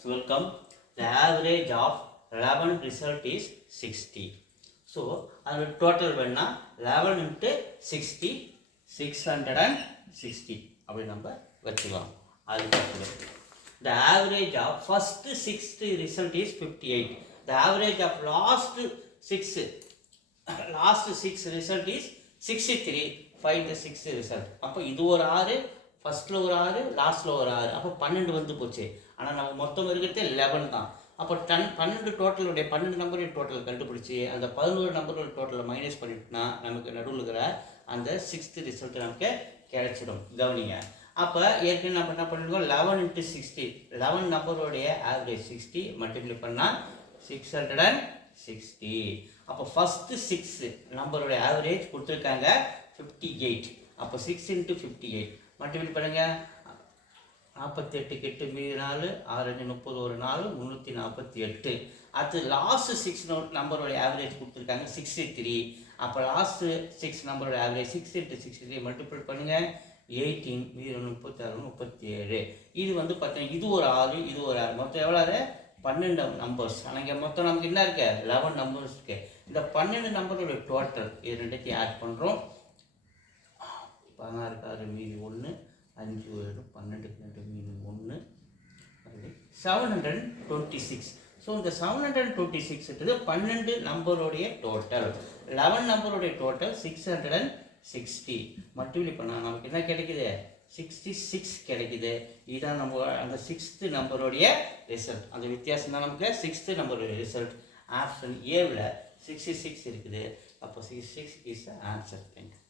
So welcome. The average of 11 result is 60. So our total venna 11 into 60 660 அப்படி நம்ம வச்சுக்கலாம். The average of first 6th result is 58. The average of last 6 result is 63. Find the 6th result. அப்போ இது ஒரு 6, ஃபஸ்ட்டில் ஒரு 6, லாஸ்ட்டில் ஒரு 6, அப்போ 12 வந்து போச்சு. ஆனால் நம்ம மொத்தம் இருக்கிறதே 11 தான். அப்போ 12 டோட்டலுடைய 12 நம்பருடைய டோட்டல் கண்டுபிடிச்சி அந்த 11 நம்பரோட டோட்டலை மைனஸ் பண்ணிட்டுனா நமக்கு நடுவில் இருக்கிற அந்த 6th ரிசல்ட் நமக்கு கிடைச்சிடும். கவனிங்க. அப்போ ஏற்கனவே நம்ம என்ன பண்ணிருக்கோம், 11 into 60, 11 நம்பருடைய ஆவரேஜ் 60 மல்டிப்ளை பண்ணால் 660. அப்போ ஃபஸ்ட்டு 6 நம்பருடைய ஆவரேஜ் கொடுத்துருக்காங்க 58. அப்போ 6 into 58 மல்டிபிள் பண்ணுங்க. 48 8 மீதி 4 6 30 ஒரு 4 348. அடுத்து லாஸ்ட் 6 நம்பரோட ஆவரேஜ் கொடுத்துருக்காங்க 63. அப்போ லாஸ்ட் 6 நம்பரோட ஆவரேஜ் 6 into 63 மல்டிபிள் பண்ணுங்க. 18 மீதி 36 37. இது வந்து பார்த்தீங்கன்னா இது ஒரு 6 இது ஒரு 6 மொத்தம் எவ்வளோ 12 நம்பர்ஸ். ஆனால் இங்கே மொத்தம் நமக்கு என்ன இருக்கு 11 நம்பர்ஸ் இருக்கு. இந்த 12 நம்பரோட டோட்டல் இது ரெண்டுத்தையும் ஆட் பண்ணுறோம். 16 6 மீதி 1 5 7 12 2 மீதி 1 726. ஸோ இந்த 726 12 நம்பருடைய டோட்டல், 11 நம்பருடைய டோட்டல் 660. மல்டிப்ளை பண்ணால் நமக்கு என்ன கிடைக்குது 66 கிடைக்குது. இதுதான் நம்ம அந்த 6th நம்பருடைய ரிசல்ட். அந்த வித்தியாசம் தான் நமக்கு 6th நம்பருடைய ரிசல்ட். ஆப்ஷன் ஏவில் 66 இருக்குது. அப்போ 66 இஸ் ஆன்சர். தேங்க்யூ.